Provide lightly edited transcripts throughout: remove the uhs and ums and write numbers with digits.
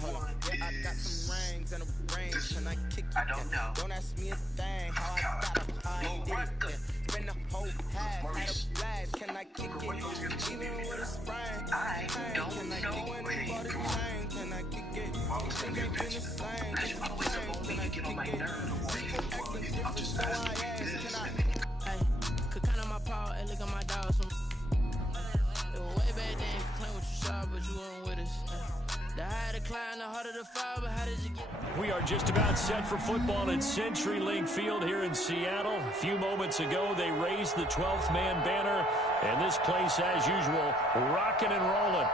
Hold on. Yeah, I got some rings and a ring. Can I kick it? I don't know. Don't ask me a thing. How I got up, I ain't did it. Yeah. Spend the whole half, had a blast. Can I kick it? Even with a sprain. I don't Can I know kick it? where For the you chain? Can I kick it? Things ain't been the same. Because you always only get on my nerves. People acting different, so I ask. Can I? Hey, could count on my paw and look at my dogs. It was way back then, could claim what you saw, but you weren't with us. The higher the climb, the harder the fall, but how did you get? We are just about set for football at CenturyLink Field here in Seattle. A few moments ago, they raised the 12th man banner, and this place, as usual, rocking and rolling.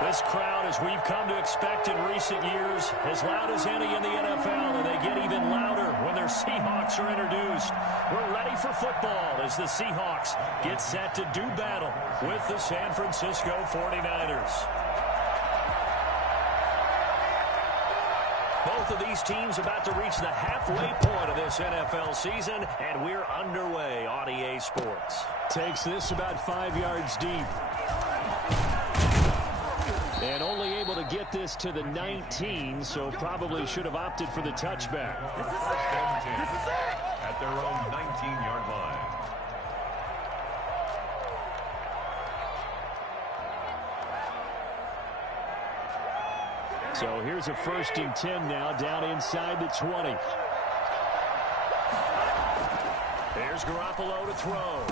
This crowd, as we've come to expect in recent years, as loud as any in the NFL, and they get even louder when their Seahawks are introduced. We're ready for football as the Seahawks get set to do battle with the San Francisco 49ers. Both of these teams about to reach the halfway point of this NFL season, and we're underway on EA Sports. Takes this about 5 yards deep. And only able to get this to the 19, so probably should have opted for the touchback. This is it! At their own 19-yard line. So here's a 1st and 10 now, down inside the 20. There's Garoppolo to throw.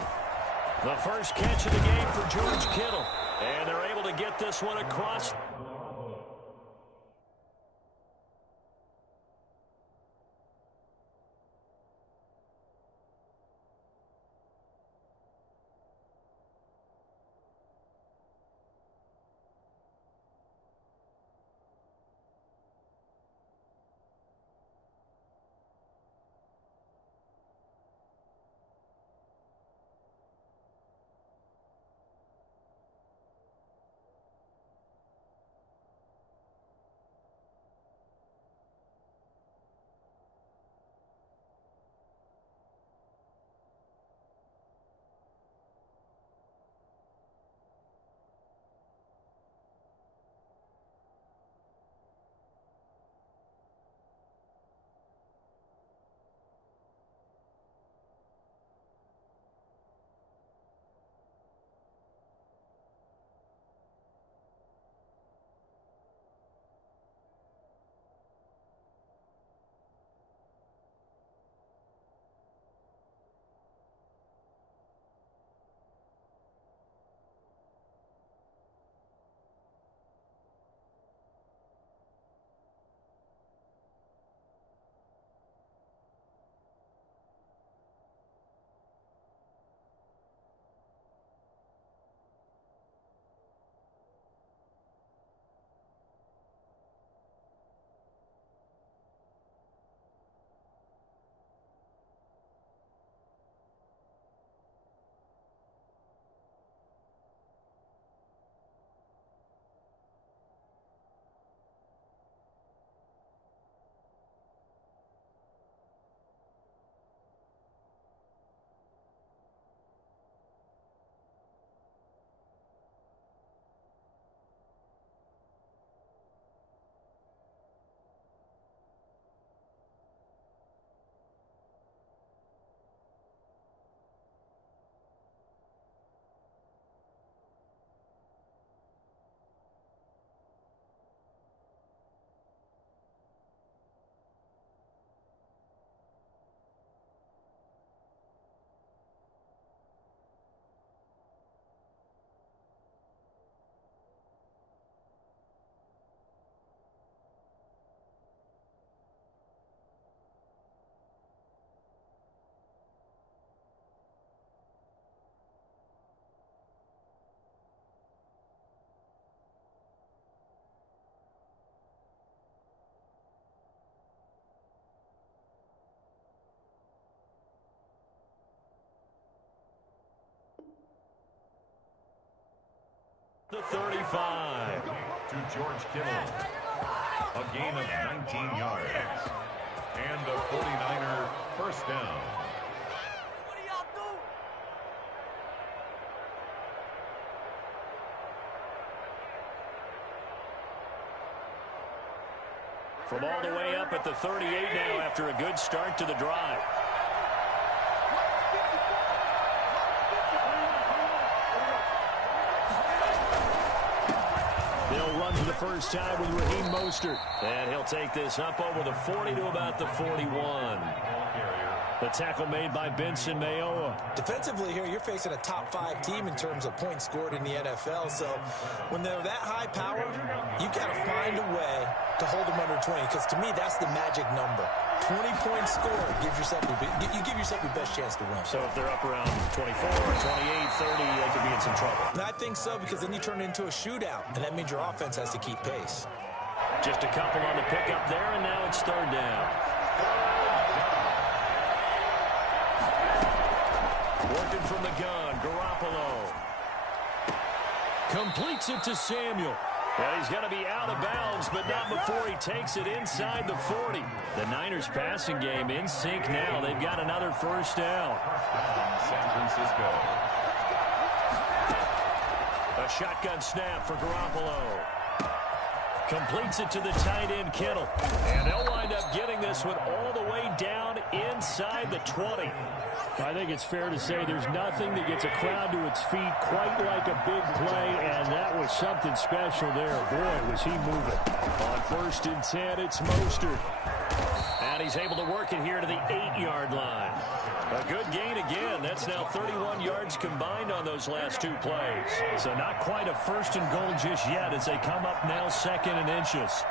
The first catch of the game for George Kittle. And they're able to get this one across. The 35. To George Kittle. A gain of 19 yards. And a 49er first down. From all the way up at the 38 now after a good start to the drive. They'll run for the first time with Raheem Mostert. And he'll take this up over the 40 to about the 41. The tackle made by Benson Mayowa. Defensively here, you're facing a top-5 team in terms of points scored in the NFL. So when they're that high power, you've got to find a way to hold them under 20. Because to me, that's the magic number. 20 points scored gives yourself you give yourself your best chance to win. So if they're up around 24, 28, 30, they could be in some trouble. And I think so, because then you turn it into a shootout, and that means your offense has to keep pace. Just a couple on the pickup there, and now it's third down. Working from the gun, Garoppolo. Completes it to Samuel. And he's going to be out of bounds, but not before he takes it inside the 40. The Niners passing game in sync now. They've got another first down. San Francisco. A shotgun snap for Garoppolo. Completes it to the tight end, Kittle. And they'll wind up getting this one all the way down inside the 20. I think it's fair to say there's nothing that gets a crowd to its feet quite like a big play, and that was something special there. Boy, was he moving. On 1st and 10, it's Mostert. And he's able to work it here to the 8-yard line. A good gain again. That's now 31 yards combined on those last 2 plays. So not quite a 1st and goal just yet as they come up now 2nd and inches.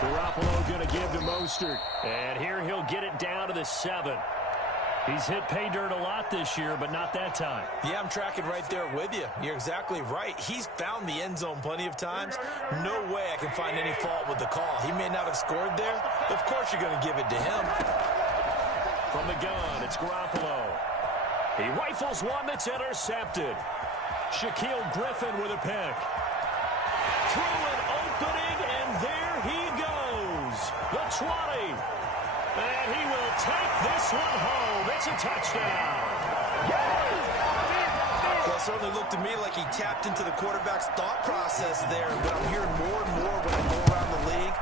Garoppolo going to give to Mostert. And here he'll get it down to the 7. He's hit pay dirt a lot this year, but not that time. Yeah, I'm tracking right there with you. You're exactly right. He's found the end zone plenty of times. No way I can find any fault with the call. He may not have scored there. Of course you're going to give it to him. From the gun, it's Garoppolo. He rifles one that's intercepted. Shaquille Griffin with a pick. Through an opening, and there he goes. The 20. And he will take this one home. It's a touchdown. Well, it certainly looked to me like he tapped into the quarterback's thought process there. But I'm hearing more and more when I go around the league.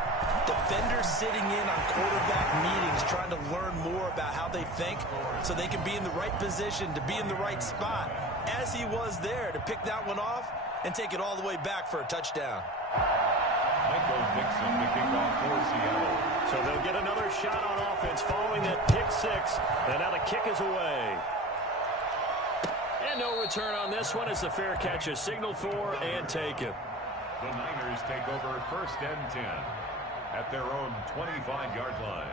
Defenders sitting in on quarterback meetings trying to learn more about how they think so they can be in the right position to be in the right spot, as he was there to pick that one off and take it all the way back for a touchdown. Michael Mixon to kick off for Seattle. So they'll get another shot on offense following that pick 6. And now the kick is away. And no return on this one as the fair catch is signaled for and taken. The Niners take over 1st and 10 at their own 25-yard line.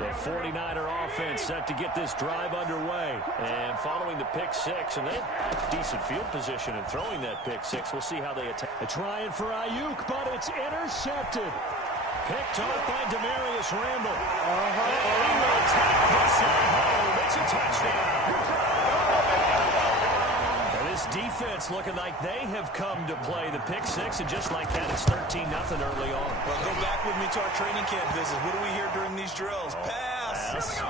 The 49er offense set to get this drive underway. And following the pick 6, and they have decent field position in throwing that pick 6. We'll see how they attack. They're trying for Ayuk, but it's intercepted. Picked off by Demarius Randall. And he will take this one home. It's a touchdown. And this defense looking like they have come to play the pick 6, and just like that, it's 13-0 early on. Well, go back with me to our training camp visit. What do we hear during these drills? Pass.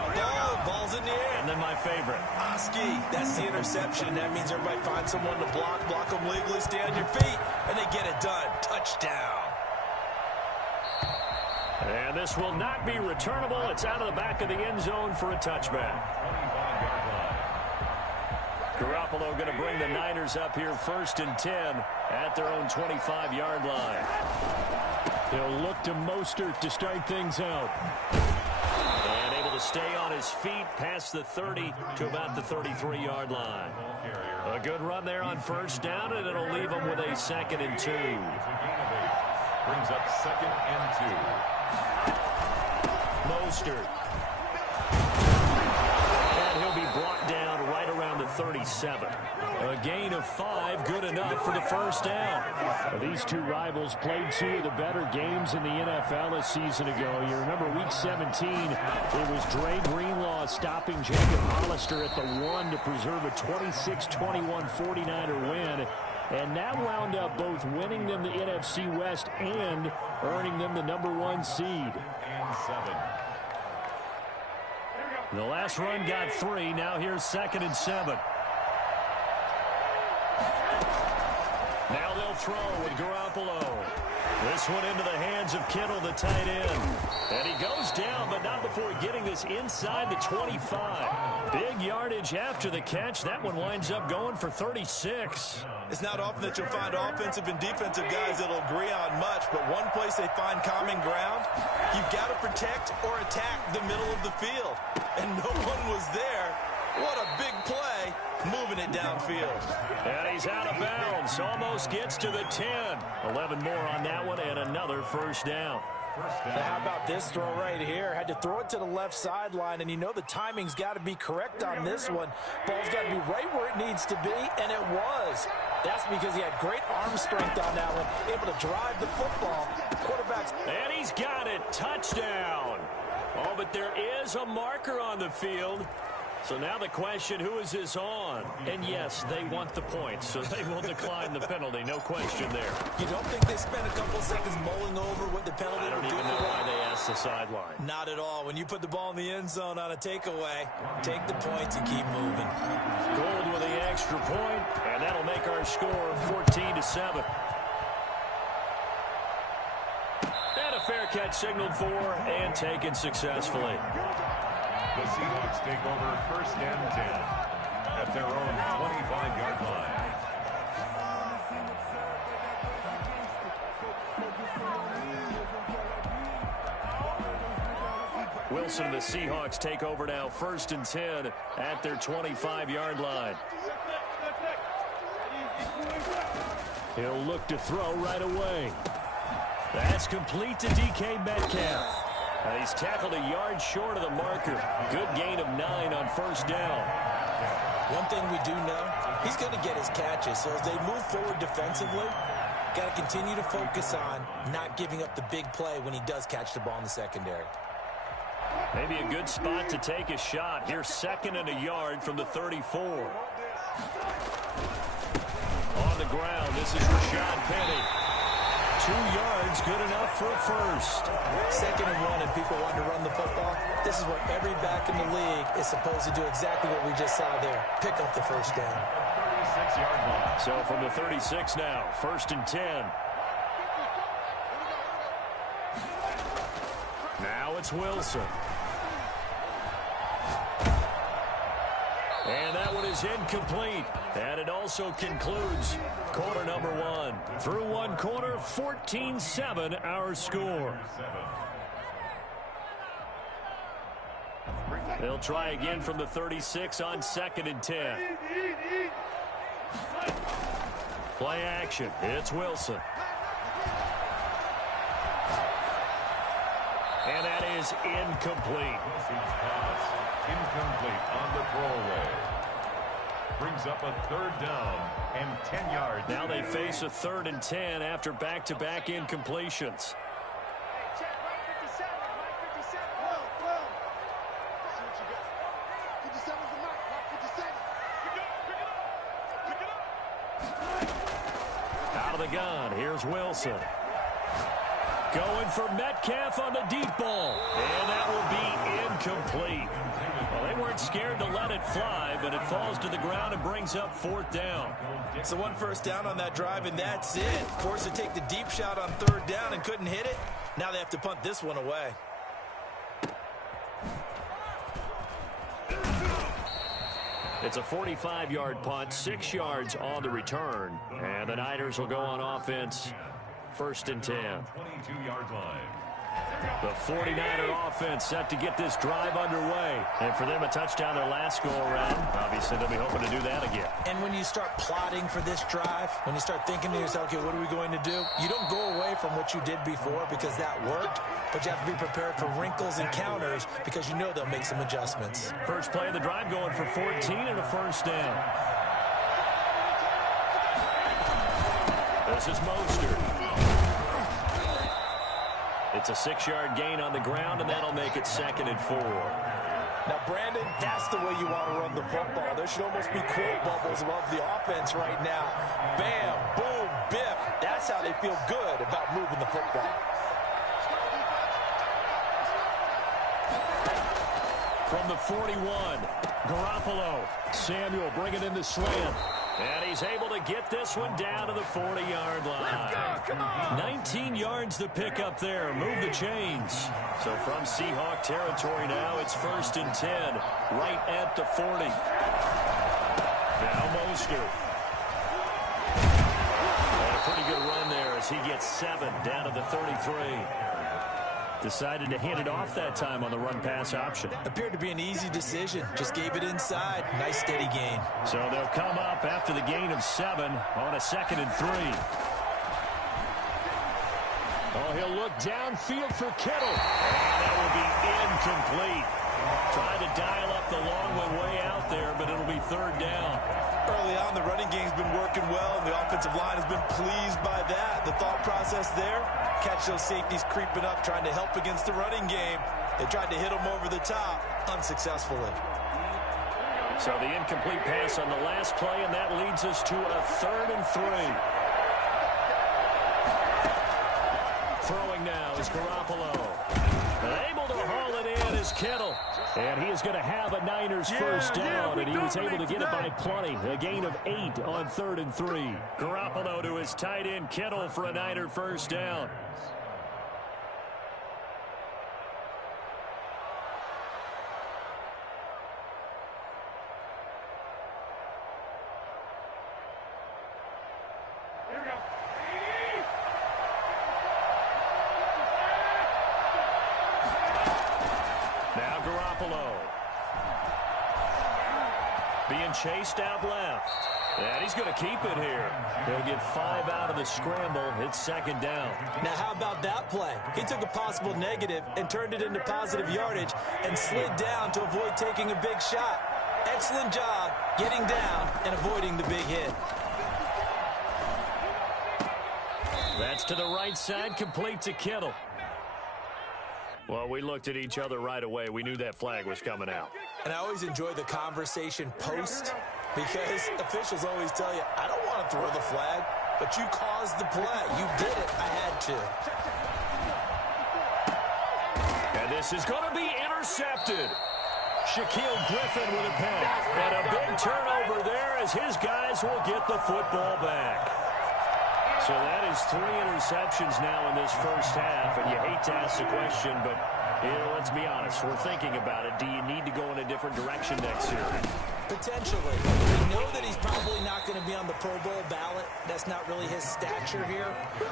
Ball's in the air. And then my favorite. Oski, that's the interception. That means everybody finds someone to block them legally, stay on your feet, and they get it done. Touchdown. And this will not be returnable. It's out of the back of the end zone for a touchback. 25-yard line. Garoppolo going to bring the Niners up here 1st and 10 at their own 25-yard line. He'll look to Mostert to start things out. And able to stay on his feet past the 30 to about the 33-yard line. A good run there on 1st down, and it'll leave him with a 2nd and 2. Brings up 2nd and 2. Mostert. And he'll be brought down right around the 37. A gain of 5, good enough for the 1st down. These two rivals played 2 of the better games in the NFL a season ago. You remember week 17, it was Dre Greenlaw stopping Jacob Hollister at the 1 to preserve a 26-21 49er win. And that wound up both winning them the NFC West and earning them the #1 seed. And 7. The last run got 3. Now here's 2nd and 7. Now they'll throw with Garoppolo. This one into the hands of Kittle, the tight end. And he goes down, but not before getting this inside the 25. Big yardage after the catch. That one winds up going for 36. It's not often that you'll find offensive and defensive guys that'll agree on much, but one place they find common ground, you've got to protect or attack the middle of the field. And no one was there. What a big play, moving it downfield. And he's out of bounds, almost gets to the 10. 11 more on that one, and another first down. Now how about this throw right here? Had to throw it to the left sideline, and you know the timing's got to be correct on this one. Ball's got to be right where it needs to be, and it was. That's because he had great arm strength on that one, able to drive the football. Quarterback's... And he's got it. Touchdown. Oh, but there is a marker on the field. So now the question, who is this on? And yes, they want the points, so they will decline the penalty. No question there. You don't think they spent a couple seconds mulling over what the penalty would do? I don't even know why they asked the sideline. Not at all. When you put the ball in the end zone on a takeaway, take the points and keep moving. Gold with the extra point, and that'll make our score 14-7. And a fair catch signaled for and taken successfully. The Seahawks take over 1st and 10 at their own 25-yard line. Wilson and the Seahawks take over now 1st and 10 at their 25-yard line. He'll look to throw right away. That's complete to DK Metcalf. And he's tackled a yard short of the marker. Good gain of 9 on 1st down. One thing we do know, he's going to get his catches. So as they move forward defensively, got to continue to focus on not giving up the big play when he does catch the ball in the secondary. Maybe a good spot to take a shot. Here's 2nd and a yard from the 34. On the ground, this is Rashad Penny. 2 yards, good enough for a first. 2nd and 1, and people want to run the football. This is what every back in the league is supposed to do, exactly what we just saw there. Pick up the first down. 36-yard line. So from the 36 now, 1st and 10. Now it's Wilson. And that one is incomplete. And it also concludes quarter number 1. Through one quarter, 14-7 our score. They'll try again from the 36 on 2nd and 10. Play action. It's Wilson. And that is incomplete. Wilson's pass incomplete on the throwaway. Brings up a 3rd down and 10 yards. Now they face a 3rd and 10 after back-to-back incompletions. Out of the gun, here's Wilson. Going for Metcalf on the deep ball. And that will be incomplete. Well, they weren't scared to let it fly, but it falls to the ground and brings up 4th down. So 1 first down on that drive, and that's it. Forced to take the deep shot on 3rd down and couldn't hit it. Now they have to punt this one away. It's a 45-yard punt, 6 yards on the return. And the Niners will go on offense. 1st and 10. 22-yard line. The 49er offense set to get this drive underway. And for them, a touchdown their last go-around. Obviously, they'll be hoping to do that again. And when you start plotting for this drive, when you start thinking to yourself, okay, what are we going to do? You don't go away from what you did before because that worked, but you have to be prepared for wrinkles and counters because you know they'll make some adjustments. First play of the drive going for 14 and a first down. This is Mostert. It's a 6-yard gain on the ground, and that'll make it 2nd and 4. Now, Brandon, that's the way you want to run the football. There should almost be quote bubbles above the offense right now. Bam, boom, biff. That's how they feel good about moving the football. From the 41, Garoppolo. Samuel bringing in the slant. And he's able to get this one down to the 40-yard line. Let's go, come on. 19 yards to pick up there. Move the chains. So from Seahawk territory now, it's 1st and 10. Right at the 40. Now Mostert. And a pretty good run there as he gets 7 down to the 33. Decided to hand it off that time on the run-pass option. Appeared to be an easy decision. Just gave it inside. Nice steady gain. So they'll come up after the gain of 7 on a 2nd and 3. Oh, he'll look downfield for Kittle. And that will be incomplete. Trying to dial up the long one way out there, but it'll be 3rd down. Early on, the running game's been working well, and the offensive line has been pleased by that. The thought process there, catch those safeties creeping up, trying to help against the running game. They tried to hit them over the top, unsuccessfully. So the incomplete pass on the last play, and that leads us to a 3rd and 3. Throwing now is Garoppolo. Able to haul it in is Kittle. And he is going to have a Niners first down, and he was able to get it by plenty. A gain of 8 on 3rd and 3. Garoppolo to his tight end Kittle for a Niner first down. Being chased out left. And he's going to keep it here. He'll get 5 out of the scramble. It's 2nd down. Now, how about that play? He took a possible negative and turned it into positive yardage and slid down to avoid taking a big shot. Excellent job getting down and avoiding the big hit. That's to the right side, complete to Kittle. Well, we looked at each other right away. We knew that flag was coming out. And I always enjoy the conversation post because officials always tell you, I don't want to throw the flag, but you caused the play. You did it. I had to. And this is going to be intercepted. Shaquille Griffin with a pick. And a big turnover there as his guys will get the football back. So that is 3 interceptions now in this first half, and you hate to ask the question, but let's be honest, we're thinking about it. Do you need to go in a different direction next year? Potentially. We know that he's probably not going to be on the Pro Bowl ballot. That's not really his stature here,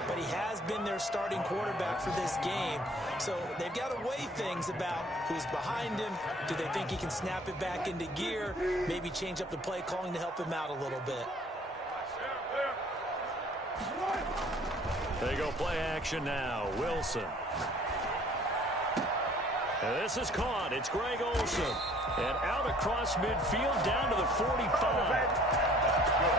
but he has been their starting quarterback for this game. So they've got to weigh things about who's behind him. Do they think he can snap it back into gear? Maybe change up the play calling to help him out a little bit. They go play action now. Wilson. And this is caught. It's Greg Olsen. And out across midfield down to the 45.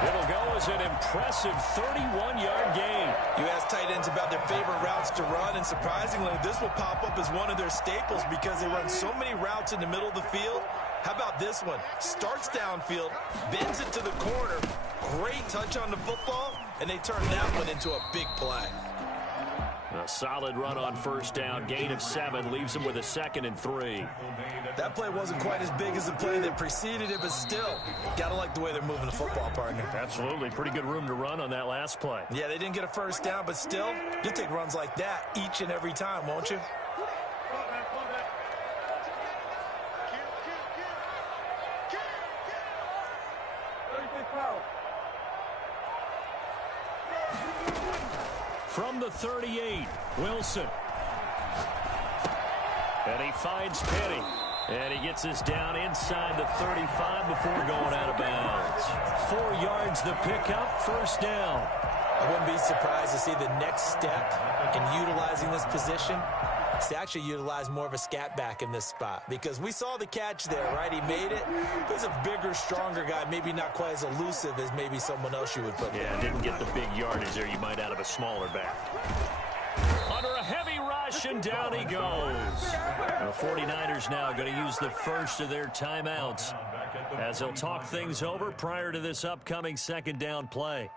It'll go as an impressive 31-yard gain. You ask tight ends about their favorite routes to run, and surprisingly, this will pop up as one of their staples because they run so many routes in the middle of the field. How about this one? Starts downfield, bends it to the corner. Great touch on the football, and they turn that one into a big play. A solid run on first down. Gain of 7 leaves them with a 2nd and 3. That play wasn't quite as big as the play that preceded it, but still, gotta like the way they're moving the football, partner. Absolutely. Pretty good room to run on that last play. Yeah, they didn't get a first down, but still, you'll take runs like that each and every time, won't you? From the 38, Wilson. And he finds Penny. And he gets us down inside the 35 before going out of bounds. 4 yards the pickup, first down. I wouldn't be surprised to see the next step in utilizing this position is to actually utilize more of a scat back in this spot. Because we saw the catch there, right? He made it. He's a bigger, stronger guy, maybe not quite as elusive as maybe someone else you would put there. Yeah, didn't get the big yardage there you might out of a smaller back. Under a heavy rush, and down he goes. The 49ers now going to use the first of their timeouts as they'll talk things over prior to this upcoming 2nd down play.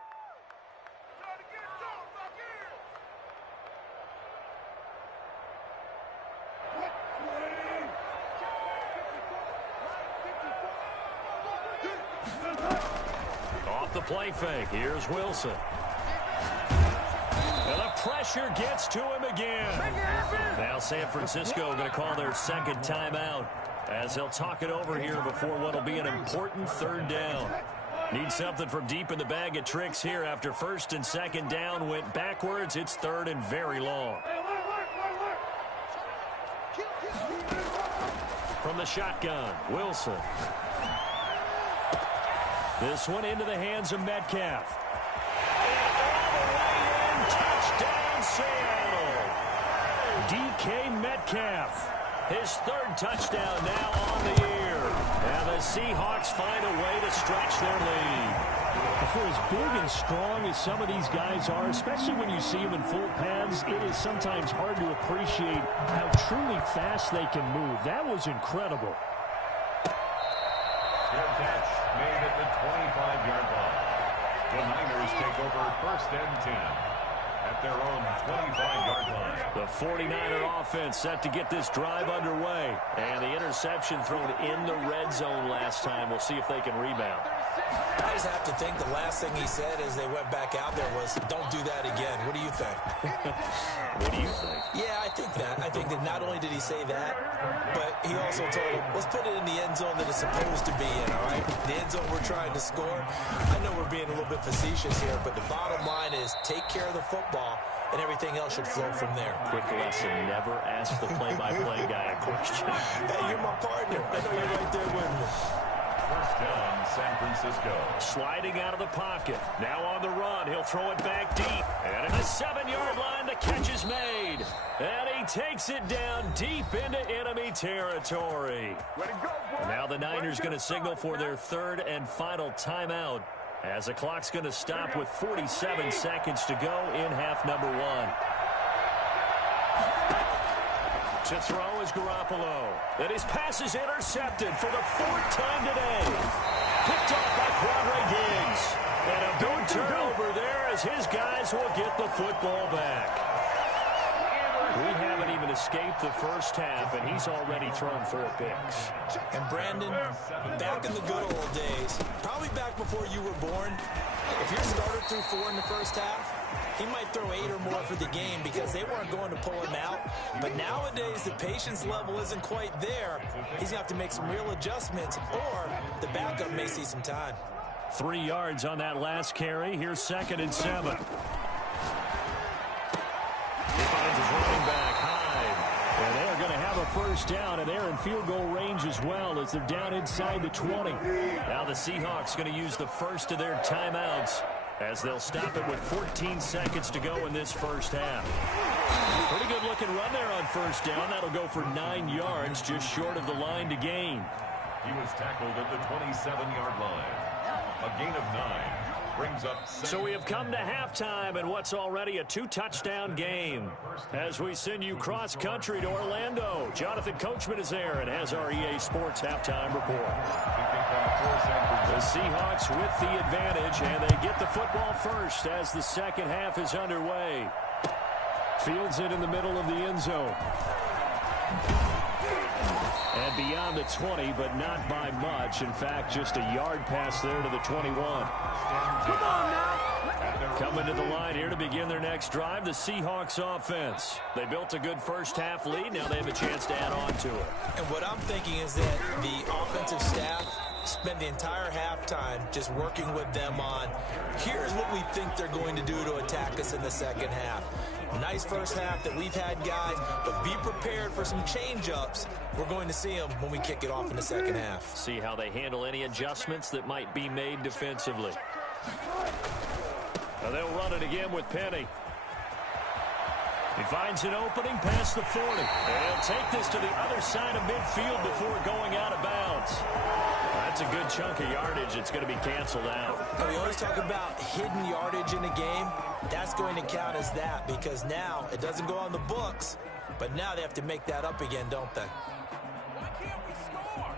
the play fake. Here's Wilson. And the pressure gets to him again. Now San Francisco going to call their second timeout as they'll talk it over here before what will be an important third down. Need something from deep in the bag of tricks here after first and second down went backwards. It's third and very long. From the shotgun, Wilson. This one into the hands of Metcalf. And all the way in, touchdown Seattle. DK Metcalf. His third touchdown now on the year. And the Seahawks find a way to stretch their lead. For as big and strong as some of these guys are, especially when you see them in full pads, it is sometimes hard to appreciate how truly fast they can move. That was incredible. Fair catch made at the 25-yard line. The Niners take over first and 10 at their own 25-yard line. The 49er offense set to get this drive underway. And the interception thrown in the red zone last time. We'll see if they can rebound. I just have to think the last thing he said as they went back out there was, don't do that again. What do you think? What do you think? Yeah, I think that. I think that not only did he say that, but he also told him, let's put it in the end zone that it's supposed to be in, all right? The end zone we're trying to score. I know we're being a little bit facetious here, but the bottom line is take care of the football, and everything else should flow from there. Quick lesson, never ask the play-by-play guy a question. Hey, you're my partner. I know you're right there with me. First down, San Francisco. Sliding out of the pocket. Now on the run. He'll throw it back deep. And at the 7-yard line, the catch is made. And he takes it down deep into enemy territory. Now the Niners going to signal for their third and final timeout as the clock's going to stop with 47 seconds to go in half number one. To throw is Garoppolo. And his pass is intercepted for the fourth time today. Picked off by Quandre Diggs. And a good turnover there as his guys will get the football back. We haven't even escaped the first half, and he's already thrown 4 picks. And Brandon, back in the good old days, probably back before you were born, if your starter threw 4 in the first half, he might throw 8 or more for the game because they weren't going to pull him out. But nowadays, the patience level isn't quite there. He's going to have to make some real adjustments, or the backup may see some time. 3 yards on that last carry. Here's 2nd and 7. He finds his running back, Hyde. And they're going to have a first down, and they're in field goal range as well as they're down inside the 20. Now the Seahawks going to use the first of their timeouts as they'll stop it with 14 seconds to go in this first half. Pretty good looking run there on first down. That'll go for 9 yards, just short of the line to gain. He was tackled at the 27-yard line. A gain of 9 brings up 7. So we have come to halftime in what's already a 2-touchdown game. As we send you cross-country to Orlando, Jonathan Coachman is there and has our EA Sports halftime report. The Seahawks with the advantage, and they get the football first as the second half is underway. Fields it in the middle of the end zone. And beyond the 20, but not by much. In fact, just a yard pass there to the 21. Come on now. Coming to the line here to begin their next drive, the Seahawks offense. They built a good first half lead. Now they have a chance to add on to it. And what I'm thinking is that the offensive staff spend the entire halftime just working with them on, here's what we think they're going to do to attack us in the second half. Nice first half that we've had, guys, but be prepared for some change-ups. We're going to see them when we kick it off in the second half. See how they handle any adjustments that might be made defensively. Now they'll run it again with Penny. He finds an opening past the 40. They'll take this to the other side of midfield before going out of bounds. That's a good chunk of yardage. It's going to be canceled out. And we always talk about hidden yardage in a game. That's going to count as that because now it doesn't go on the books, but now they have to make that up again, don't they? Why can't we score?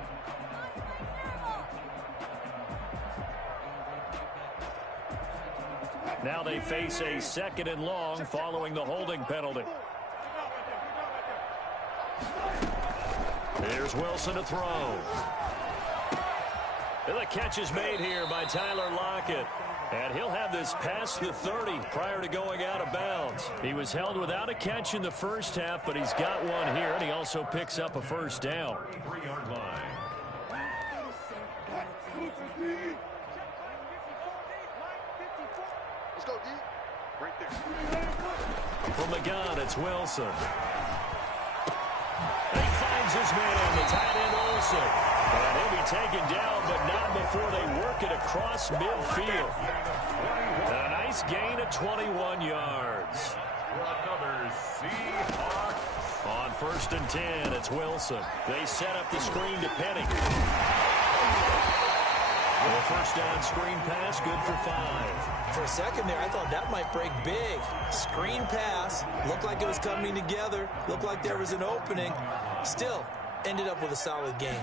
Now they face a 2nd and long following the holding penalty. Here's Wilson to throw. The catch is made here by Tyler Lockett. And he'll have this past the 30 prior to going out of bounds. He was held without a catch in the first half, but he's got one here, and he also picks up a first down. 3-yard line. Let's go, D. Right there. From the gun, it's Wilson. And he finds his man, the tight end Olsen. And he'll be taken down, but not before they work it across midfield. And a nice gain of 21 yards. Another Seahawks. On 1st and 10, it's Wilson. They set up the screen to Penny. The first down screen pass, good for 5. For a second there, I thought that might break big. Screen pass, looked like it was coming together, looked like there was an opening. Still, ended up with a solid game.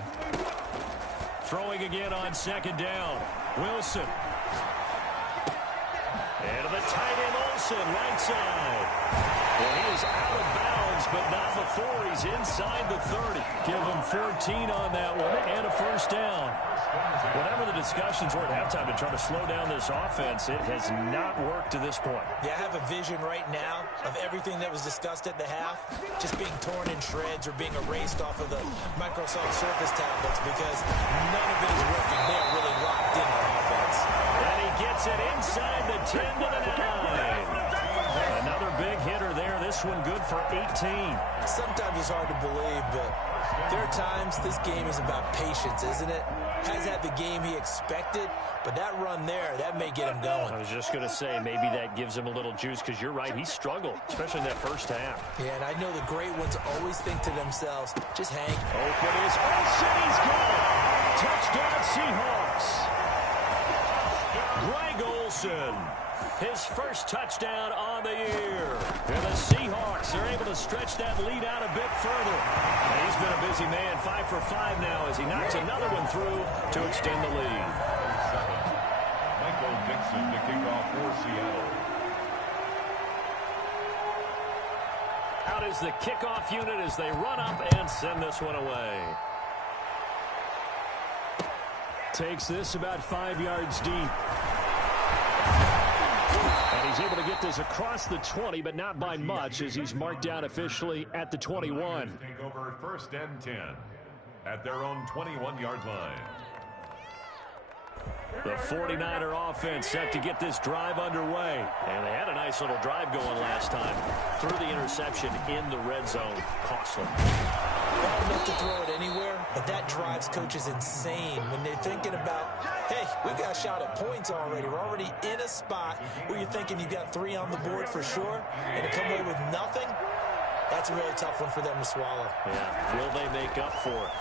Throwing again on 2nd down. Wilson. And the tight end Olsen, right side. Well, he is out of bounds, but not before he's inside the 30. Give him 14 on that one and a first down. Whatever the discussions were at halftime to try to slow down this offense, it has not worked to this point. Yeah, I have a vision right now of everything that was discussed at the half just being torn in shreds or being erased off of the Microsoft Surface tablets because none of it is working. They are really locked in on offense. And he gets it inside the 10 to the 9. Another big hitter there. This one good for 18. Sometimes it's hard to believe, but there are times this game is about patience, isn't it? Has had the game he expected, but that run there, that may get him going. I was just going to say, maybe that gives him a little juice because you're right, he struggled, especially in that first half. Yeah, and I know the great ones always think to themselves, just hang. Open is Olsen, he's got it! Touchdown Seahawks! Greg Olsen, his first touchdown on the year. And the Seahawks are able to stretch that lead out a bit further. And he's been a busy man, 5 for 5 now as he knocks another one through to extend the lead. Michael Dixon to kick off for Seattle. Out is the kickoff unit as they run up and send this one away. Takes this about 5 yards deep. And he's able to get this across the 20, but not by much, as he's marked down officially at the 21. Take over 1st and 10 at their own 21-yard line. The 49er offense set to get this drive underway. And they had a nice little drive going last time. Threw the interception in the red zone. Costly. Bad enough to throw it anywhere, but that drives coaches insane when they're thinking about, hey, we got a shot at points already. We're already in a spot where you're thinking you got 3 on the board for sure, and to come away with nothing, that's a really tough one for them to swallow. Yeah, will they make up for it?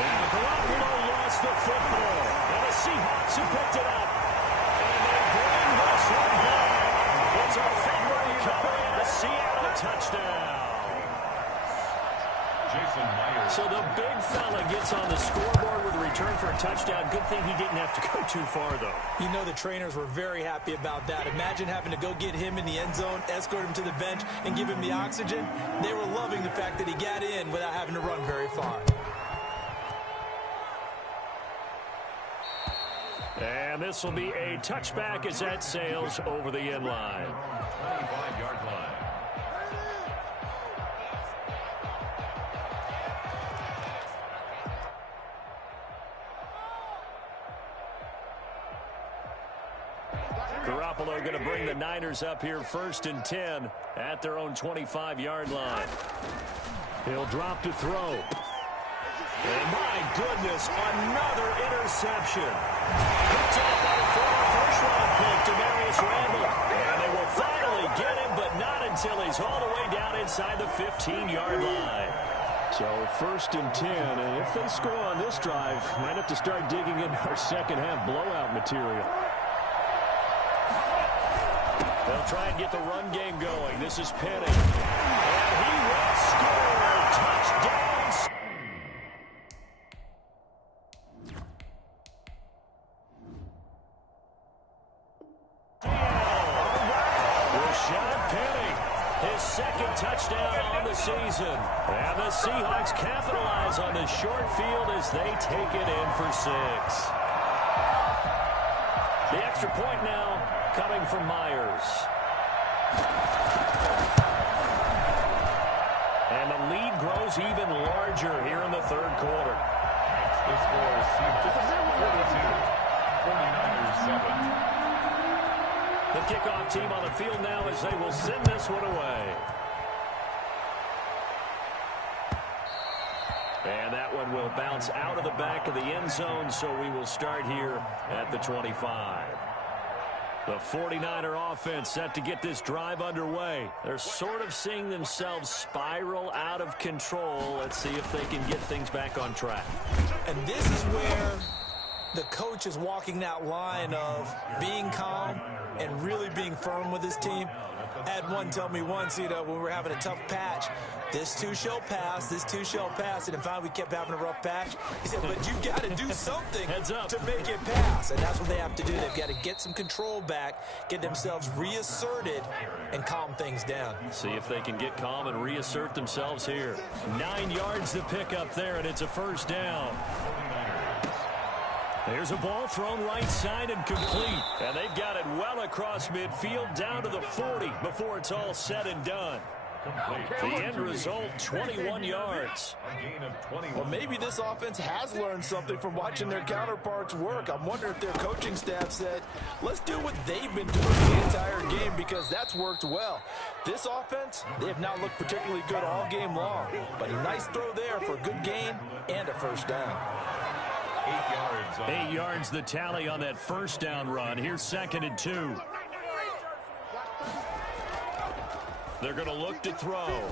Now Garoppolo lost the football, and the Seahawks have picked it up. And they bring this one back. It's a Fenway recovery and a Seattle touchdown. Jason Myers. So the big fella gets on the scoreboard with a return for a touchdown. Good thing he didn't have to go too far, though. You know the trainers were very happy about that. Imagine having to go get him in the end zone, escort him to the bench, and give him the oxygen. They were loving the fact that he got in without having to run very far. And this will be a touchback as that sails over the end line. 25-yard line. Garoppolo going to bring the Niners up here 1st and 10 at their own 25-yard line. He'll drop to throw. And my goodness, another interception. Picked up by the former first-round pick, Demarius Randall. And they will finally get him, but not until he's all the way down inside the 15-yard line. So 1st and 10, and if they score on this drive, might have to start digging into our second-half blowout material. They'll try and get the run game going. This is Penny. And he will score. Touchdown. Rashad Penny, his second touchdown on the the season. And the Seahawks capitalize on the short field as they take it in for 6. The extra point now coming from Myers. And the lead grows even larger here in the third quarter. The score is Seahawks 42, 49ers 7. The kickoff team on the field now as they will send this one away. And that one will bounce out of the back of the end zone, so we will start here at the 25. The 49er offense set to get this drive underway. They're sort of seeing themselves spiral out of control. Let's see if they can get things back on track. And this is where the coach is walking that line of being calm and really being firm with his team. I had one tell me once, when we were having a tough patch, this too shall pass, this too shall pass. And finally we kept having a rough patch. He said, but you've got to do something to make it pass. And that's what they have to do. They've got to get some control back, get themselves reasserted, and calm things down. See if they can get calm and reassert themselves here. 9 yards to pick up there, and it's a first down. There's a ball thrown right side and complete. And they've got it well across midfield down to the 40 before it's all said and done. The end result, 21 yards. Well, maybe this offense has learned something from watching their counterparts work. I'm wondering if their coaching staff said, let's do what they've been doing the entire game because that's worked well. This offense, they have not looked particularly good all game long. But a nice throw there for a good gain and a first down. 8 yards. 8 yards the tally on that first down run. Here's 2nd and 2. They're going to look to throw.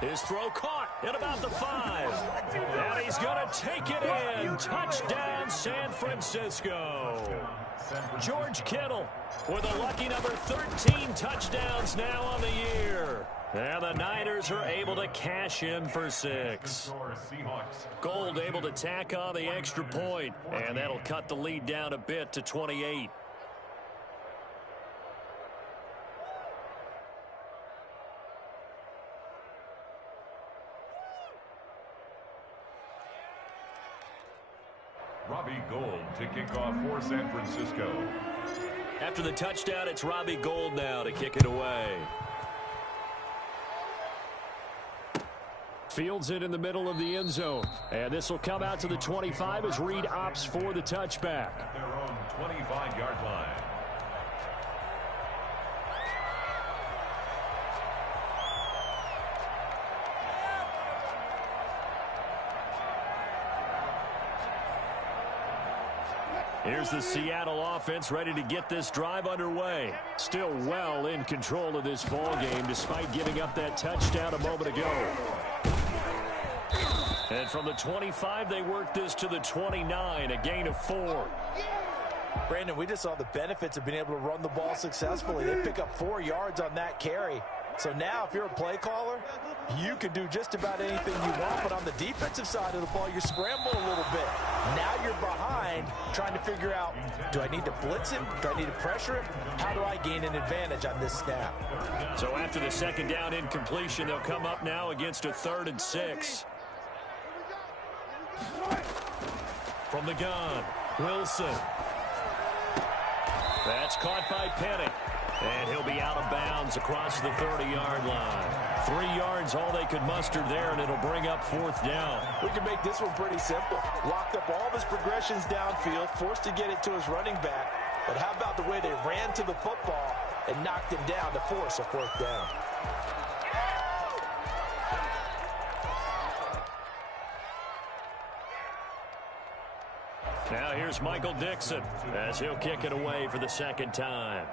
His throw caught at about the 5. And he's going to take it in. Touchdown, San Francisco. George Kittle with a lucky number 13 touchdowns now on the year. And the Niners are able to cash in for 6. Gold able to tack on the extra point. And that'll cut the lead down a bit to 28. Robbie Gould to kick off for San Francisco. After the touchdown, it's Robbie Gould now to kick it away. Fields it in the middle of the end zone. And this will come out to the 25 as Reed opts for the touchback. At their own 25-yard line. Here's the Seattle offense ready to get this drive underway. Still well in control of this ball game despite giving up that touchdown a moment ago. And from the 25, they work this to the 29, a gain of 4. Brandon, we just saw the benefits of being able to run the ball successfully. They pick up 4 yards on that carry. So now if you're a play caller, you can do just about anything you want. But on the defensive side of the ball, you're scrambling a little bit. Now you're behind trying to figure out, do I need to blitz him? Do I need to pressure him? How do I gain an advantage on this snap? So after the second down incompletion, they'll come up now against a 3rd and 6. From the gun, Wilson. That's caught by Penny. And he'll be out of bounds across the 30-yard line. 3 yards, all they could muster there, and it'll bring up 4th down. We can make this one pretty simple. Locked up all of his progressions downfield, forced to get it to his running back. But how about the way they ran to the football and knocked him down to force a 4th down? Now here's Michael Dixon as he'll kick it away for the second time.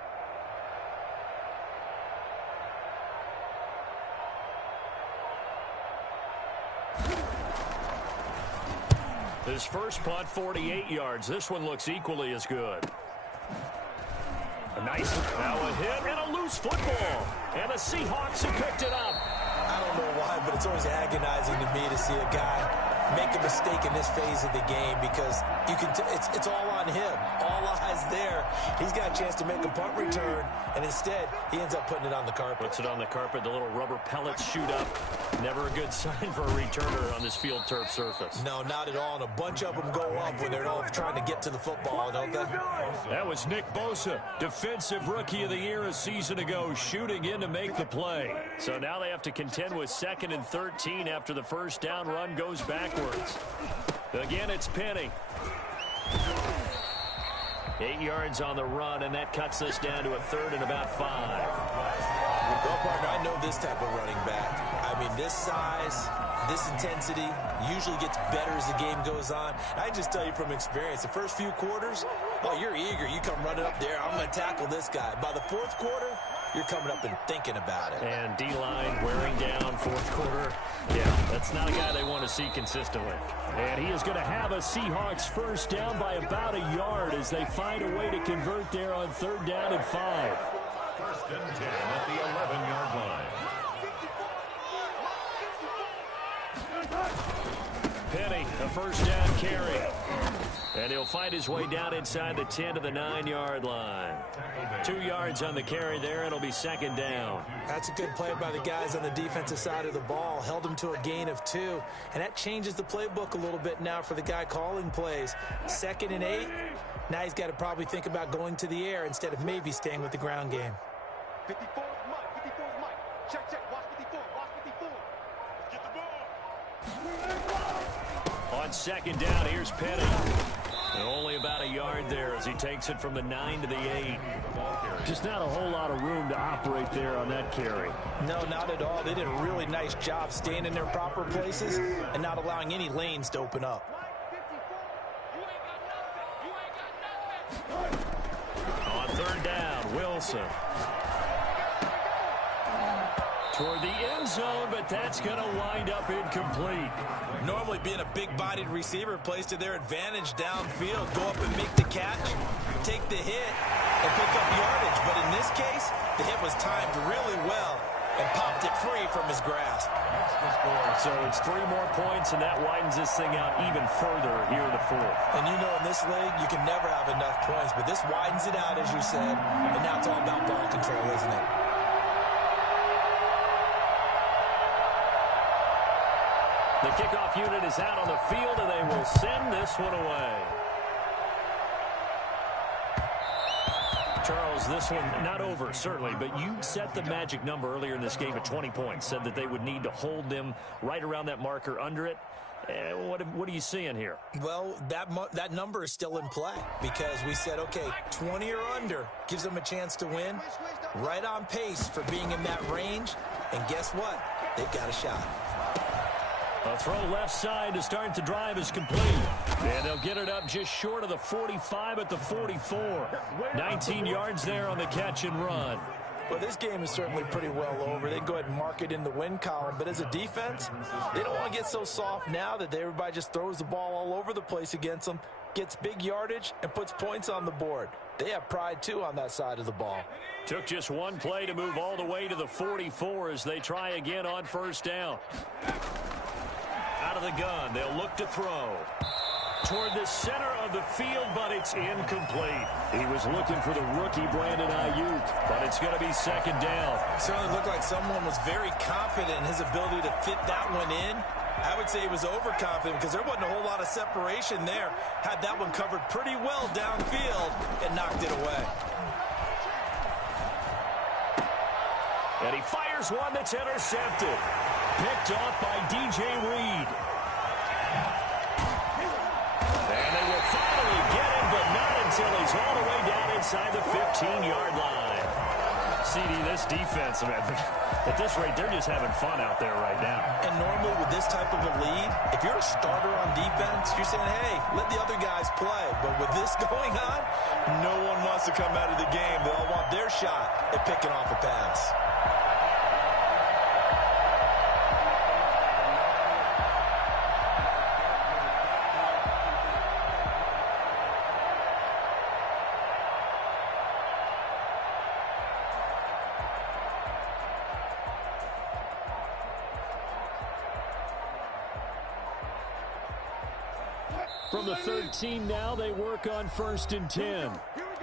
His first punt, 48 yards. This one looks equally as good. A nice, now a hit and a loose football. And the Seahawks have picked it up. I don't know why, but it's always agonizing to me to see a guy make a mistake in this phase of the game because you can it's all on him. All eyes guys there. He's got a chance to make a punt return, and instead, he ends up putting it on the carpet. Puts it on the carpet. The little rubber pellets shoot up. Never a good sign for a returner on this field turf surface. No, not at all. And a bunch of them go up when they're all trying to get to the football, don't they? That was Nick Bosa, Defensive Rookie of the Year a season ago, shooting in to make the play. So now they have to contend with 2nd and 13 after the first down run goes backwards. Again, it's Penny. 8 yards on the run, and that cuts us down to a 3rd and about 5. Well, partner, I know this type of running back. I mean, this size, this intensity usually gets better as the game goes on. I just tell you from experience, the first few quarters, oh, you're eager. You come running up there. I'm going to tackle this guy. By the 4th quarter, you're coming up and thinking about it. And D-line wearing down 4th quarter. Yeah, that's not a guy they want to see consistently. And he is going to have a Seahawks first down by about a yard as they find a way to convert there on 3rd down and 5. 1st and 10 at the 11-yard line. Penny, a first down carry. And he'll find his way down inside the 10 to the 9-yard line. 2 yards on the carry there. It'll be 2nd down. That's a good play by the guys on the defensive side of the ball. Held him to a gain of 2. And that changes the playbook a little bit now for the guy calling plays. 2nd and 8. Now he's got to probably think about going to the air instead of maybe staying with the ground game. 54 is Mike. 54 is Mike. Check, check. Watch 54. Watch 54. Let's get the ball. On 2nd down, here's Penny. And only about a yard there as he takes it from the 9 to the 8. Just not a whole lot of room to operate there on that carry. No, not at all. They did a really nice job staying in their proper places and not allowing any lanes to open up. On 3rd down, Wilson. Toward the end zone, but that's going to wind up incomplete. Normally being a big-bodied receiver plays to their advantage downfield. Go up and make the catch, take the hit, and pick up yardage. But in this case, the hit was timed really well and popped it free from his grasp. So it's 3 more points, and that widens this thing out even further here in the 4th. And you know in this league, you can never have enough points, but this widens it out, as you said, and now it's all about ball control, isn't it? The kickoff unit is out on the field, and they will send this one away. Charles, this one not over, certainly, but you set the magic number earlier in this game at 20 points, said that they would need to hold them right around that marker under it. What are you seeing here? Well, that number is still in play because we said, okay, 20 or under gives them a chance to win. Right on pace for being in that range, and guess what? They've got a shot. A throw left side to start the drive is complete. And they'll get it up just short of the 45 at the 44. 19 yards there on the catch and run. Well, this game is certainly pretty well over. They can go ahead and mark it in the win column. But as a defense, they don't want to get so soft now that everybody just throws the ball all over the place against them, gets big yardage, and puts points on the board. They have pride, too, on that side of the ball. Took just one play to move all the way to the 44 as they try again on first down. Out of the gun, they'll look to throw. Toward the center of the field, but it's incomplete. He was looking for the rookie Brandon Ayuk, but it's going to be 2nd down. Certainly looked like someone was very confident in his ability to fit that one in. I would say he was overconfident because there wasn't a whole lot of separation there. Had that one covered pretty well downfield and knocked it away. And he fires one that's intercepted. Picked off by DJ Reed. And they will finally get him, but not until he's all the way down inside the 15-yard line. CD, this defense, man, at this rate, they're just having fun out there right now. And normally with this type of a lead, if you're a starter on defense, you're saying, hey, let the other guys play. But with this going on, no one wants to come out of the game. They all want their shot at picking off a pass. From the 13 now, they work on 1st and 10.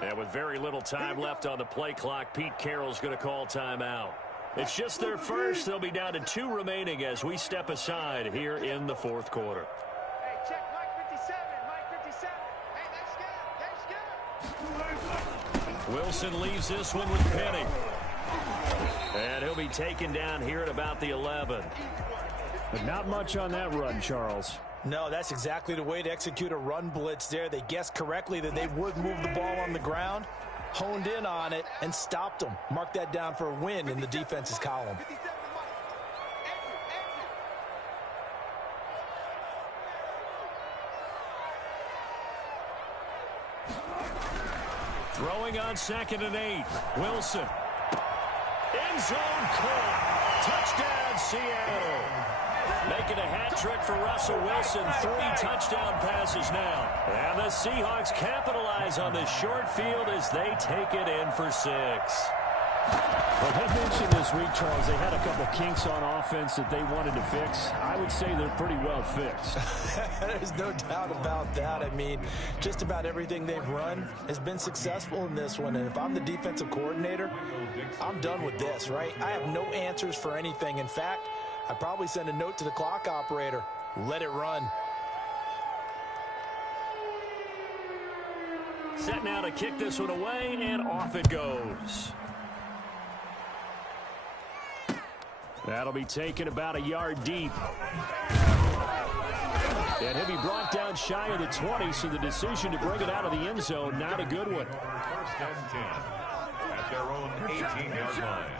And with very little time left on the play clock, Pete Carroll's going to call timeout. It's just their first. They'll be down to 2 remaining as we step aside here in the fourth quarter. Hey, check Mike 57. Mike 57. Hey, that's good. Wilson leaves this one with Penny. And he'll be taken down here at about the 11. But not much on that run, Charles. No, that's exactly the way to execute a run blitz there. They guessed correctly that they would move the ball on the ground, honed in on it, and stopped them. Mark that down for a win in the defense's column. 57, Mike. Throwing on 2nd and 8. Wilson. End zone caught. Touchdown, Seattle. Making a hat trick for Russell Wilson. 3 touchdown passes now. And the Seahawks capitalize on this short field as they take it in for 6. Well, they mentioned this week, Charles, they had a couple kinks on offense that they wanted to fix. I would say they're pretty well fixed. There's no doubt about that. I mean, just about everything they've run has been successful in this one. And if I'm the defensive coordinator, I'm done with this, right? I have no answers for anything. In fact, I'd probably send a note to the clock operator. Let it run. Set now to kick this one away, and off it goes. That'll be taken about a yard deep. And he'll be brought down shy of the 20, so the decision to bring it out of the end zone, not a good one. 1st and 10 at their own 18-yard line.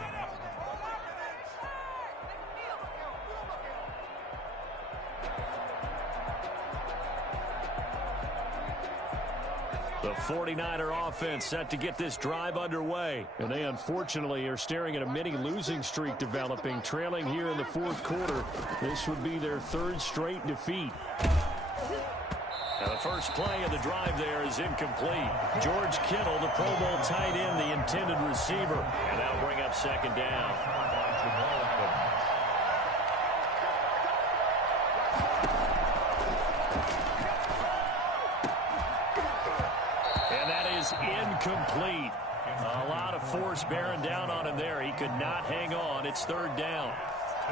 The 49er offense set to get this drive underway. And they unfortunately are staring at a mini losing streak developing, trailing here in the fourth quarter. This would be their 3rd straight defeat. Now the first play of the drive there is incomplete. George Kittle, the Pro Bowl tight end, the intended receiver. And that'll bring up 2nd down. Incomplete. A lot of force bearing down on him there. He could not hang on. It's 3rd down.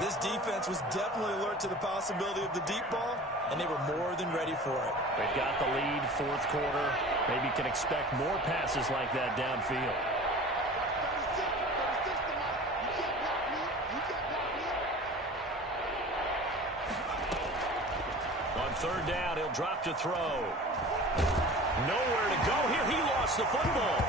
This defense was definitely alert to the possibility of the deep ball, and they were more than ready for it. They've got the lead, 4th quarter. Maybe can expect more passes like that downfield. On 3rd down, he'll drop to throw. Nowhere to go here. He lost the football.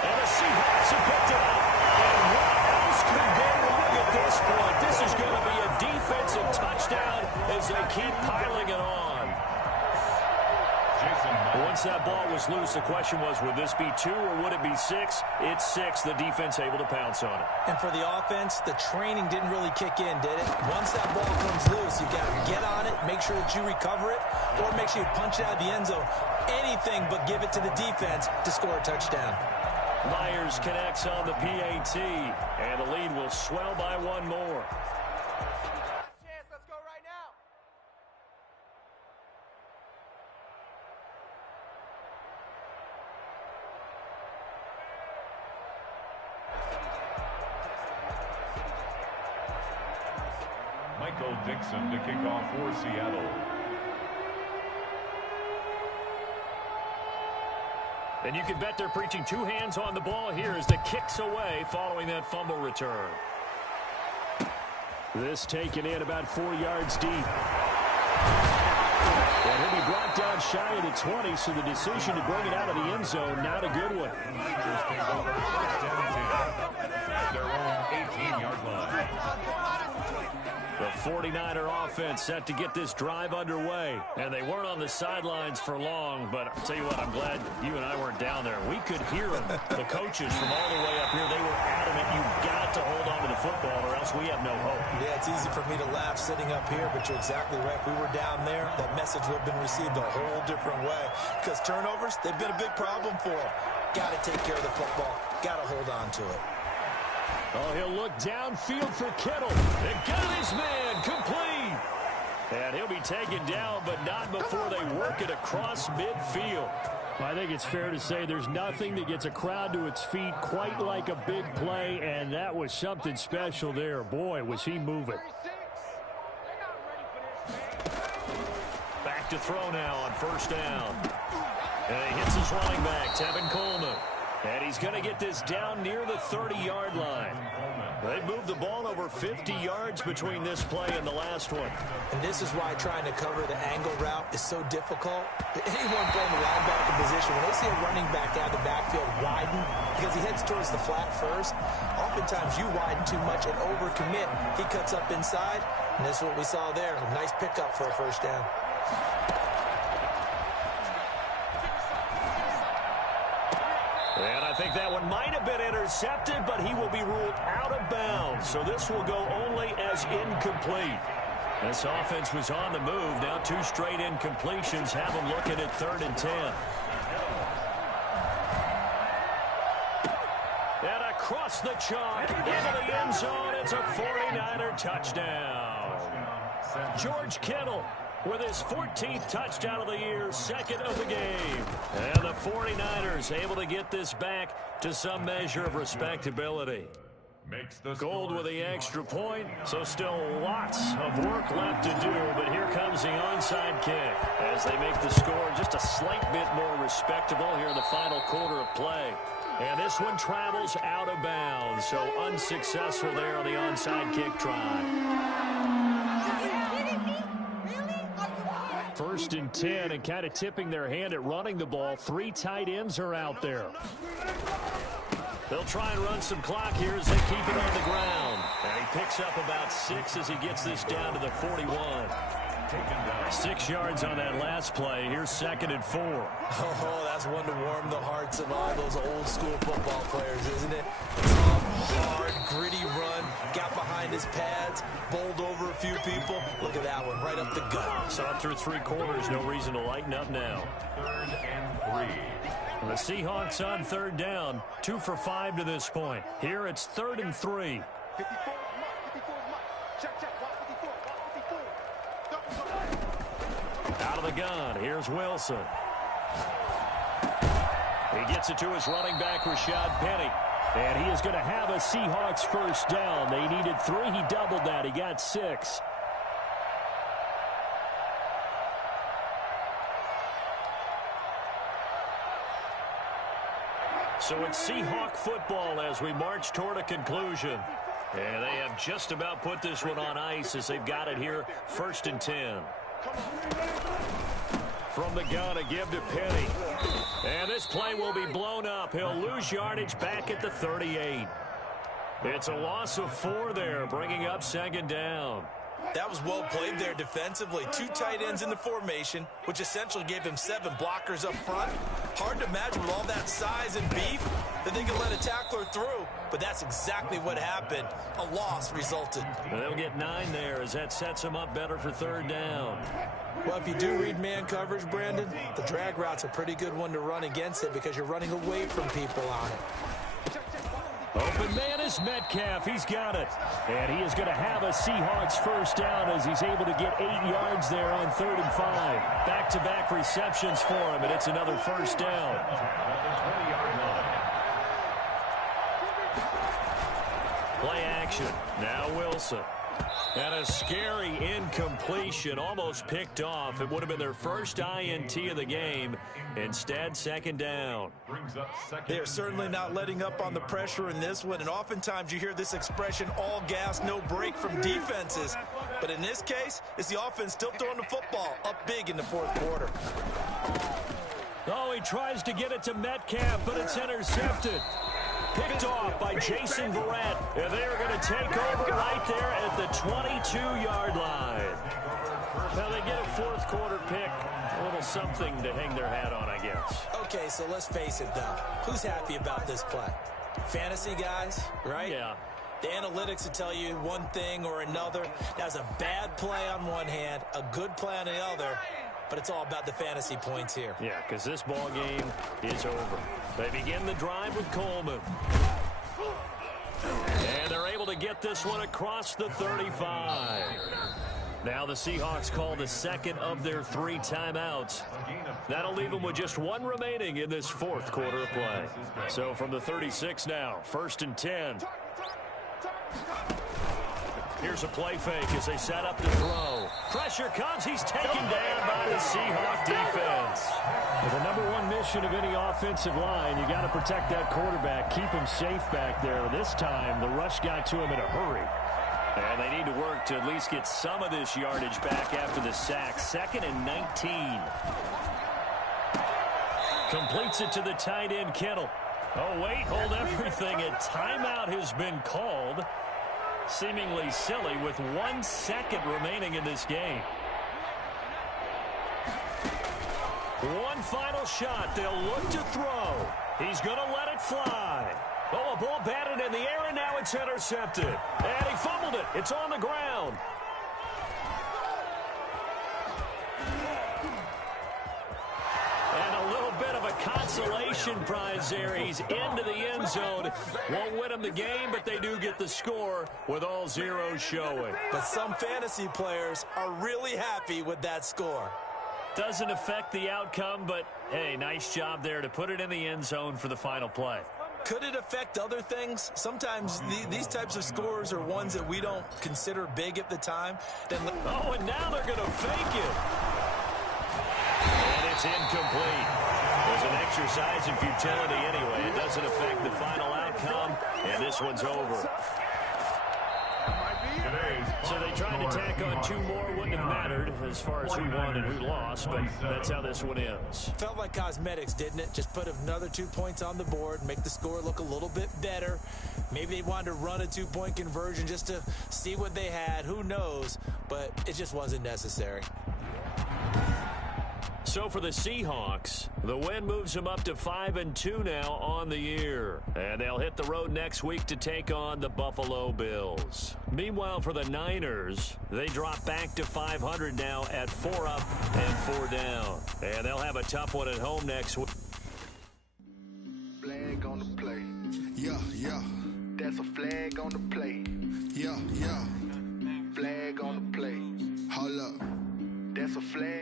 And the Seahawks have picked it up. And what else could go wrong at this point? This is going to be a defensive touchdown as they keep piling it on. Once that ball was loose, the question was, would this be 2 or would it be 6? It's 6. The defense able to pounce on it. And for the offense, the training didn't really kick in, did it? Once that ball comes loose, you've got to get on it, make sure that you recover it, or make sure you punch it out of the end zone. Anything but give it to the defense to score a touchdown. Myers connects on the PAT, and the lead will swell by 1 more. Let's go right now. Michael Dixon to kick off for Seattle. And you can bet they're preaching 2 hands on the ball here as the kick's away following that fumble return. This taken in about 4 yards deep. And he'll be brought down shy of the 20, so the decision to bring it out of the end zone, not a good one. Their own 18-yard line. The 49er offense set to get this drive underway. And they weren't on the sidelines for long, but I'll tell you what, I'm glad you and I weren't down there. We could hear them, the coaches from all the way up here. They were adamant, you've got to hold on to the football or else we have no hope. Yeah, it's easy for me to laugh sitting up here, but you're exactly right. If we were down there, that message would have been received a whole different way. Because turnovers, they've been a big problem for them. Got to take care of the football. Got to hold on to it. Oh, he'll look downfield for Kittle. And got his man complete. And he'll be taken down, but not before they work it across midfield. I think it's fair to say there's nothing that gets a crowd to its feet quite like a big play, and that was something special there. Boy, was he moving. Back to throw now on first down. And he hits his running back, Tevin Coleman. And he's going to get this down near the 30-yard line. They moved the ball over 50 yards between this play and the last one. And this is why trying to cover the angle route is so difficult. Anyone playing the linebacker position, when they see a running back out of the backfield widen because he heads towards the flat first, oftentimes you widen too much and overcommit. He cuts up inside, and this is what we saw there. A nice pickup for a first down. And I think that one might have been intercepted, but he will be ruled out of bounds. So this will go only as incomplete. This offense was on the move. Now 2 straight incompletions have them looking at 3rd and 10. And across the chalk, into the end zone, it's a 49er touchdown. George Kittle with his 14th touchdown of the year, 2nd of the game. And the 49ers able to get this back to some measure of respectability. Gold with the extra point, so still lots of work left to do, but here comes the onside kick as they make the score just a slight bit more respectable here in the final quarter of play. And this one travels out of bounds, so unsuccessful there on the onside kick try. 1st and 10, and kind of tipping their hand at running the ball. 3 tight ends are out there. They'll try and run some clock here as they keep it on the ground. And he picks up about 6 as he gets this down to the 41. 6 yards on that last play. Here's 2nd and 4. Oh, that's one to warm the hearts of all those old school football players, isn't it? Tough, hard, gritty run, got behind his pads, bowled over a few people. Look at that one, right up the gut. So up through 3 quarters, no reason to lighten up now. 3rd and 3. The Seahawks on 3rd down, 2 for 5 to this point. Here it's 3rd and 3. 54 is Mike. 54 is Mike. Check. Watch 54. Watch 54. Out of the gun, here's Wilson. He gets it to his running back, Rashad Penny. And he is going to have a Seahawks first down. They needed 3. He doubled that. He got 6. So it's Seahawk football as we march toward a conclusion. And they have just about put this one on ice as they've got it here, 1st and 10. From the gun, a give to Penny. And this play will be blown up. He'll lose yardage back at the 38. It's a loss of 4 there, bringing up 2nd down. That was well played there defensively. 2 tight ends in the formation, which essentially gave him 7 blockers up front. Hard to imagine with all that size and beef that they could let a tackler through, but that's exactly what happened. A loss resulted. And they'll get 9 there as that sets them up better for 3rd down. Well, if you do read man coverage, Brandon, the drag route's a pretty good one to run against it because you're running away from people on it. Open man is Metcalf. He's got it. And he is going to have a Seahawks first down as he's able to get 8 yards there on 3rd and 5. Back-to-back receptions for him, and it's another first down. Play action. Now Wilson. And a scary incompletion, almost picked off. It would have been their first INT of the game. Instead, 2nd down. They are certainly not letting up on the pressure in this one, and oftentimes you hear this expression, all gas, no break from defenses. But in this case, it's the offense still throwing the football up big in the 4th quarter. Oh, he tries to get it to Metcalf, but it's intercepted. Picked off by Jason Verrett. And they're going to take over right there at the 22-yard line. Now they get a 4th quarter pick. A little something to hang their hat on, I guess. Okay, so let's face it, though. Who's happy about this play? Fantasy guys, right? Yeah. The analytics will tell you one thing or another. That's a bad play on one hand, a good play on the other. But it's all about the fantasy points here. Yeah, because this ball game is over. They begin the drive with Coleman. And they're able to get this one across the 35. Now the Seahawks call the second of their 3 timeouts. That'll leave them with just 1 remaining in this fourth quarter of play. So from the 36 now, 1st and 10. Here's a play fake as they set up to throw. Pressure comes. He's taken down by the Seahawk defense. The number 1 mission of any offensive line, you got to protect that quarterback, keep him safe back there. This time, the rush got to him in a hurry. And they need to work to at least get some of this yardage back after the sack. 2nd and 19. Completes it to the tight end, Kittle. Oh, wait, hold everything. A timeout has been called. Seemingly silly with 1 second remaining in this game. One final shot. They'll look to throw. He's going to let it fly. Oh, a ball batted in the air, and now it's intercepted. And he fumbled it. It's on the ground. And a little bit of a consolation prize there. He's into the end zone. Won't win them the game, but they do get the score with all zeros showing. But some fantasy players are really happy with that score. Doesn't affect the outcome, but, hey, nice job there to put it in the end zone for the final play. Could it affect other things? Sometimes these types of scores are ones that we don't consider big at the time. Oh, and now they're going to fake it. And it's incomplete. There's an exercise in futility anyway. It doesn't affect the final outcome, and this one's over. So they tried to tack on 2 more. Wouldn't have mattered as far as who won and who lost, but that's how this one ends. Felt like cosmetics, didn't it? Just put another 2 points on the board, make the score look a little bit better. Maybe they wanted to run a 2-point conversion just to see what they had. Who knows? But it just wasn't necessary. So for the Seahawks, the win moves them up to 5-2 now on the year. And they'll hit the road next week to take on the Buffalo Bills. Meanwhile, for the Niners, they drop back to 500 now at 4 up and 4 down. And they'll have a tough one at home next week. Flag on the play. Yeah, yeah. That's a flag on the play. Yeah, yeah. Flag on the play. Hold up. That's a flag.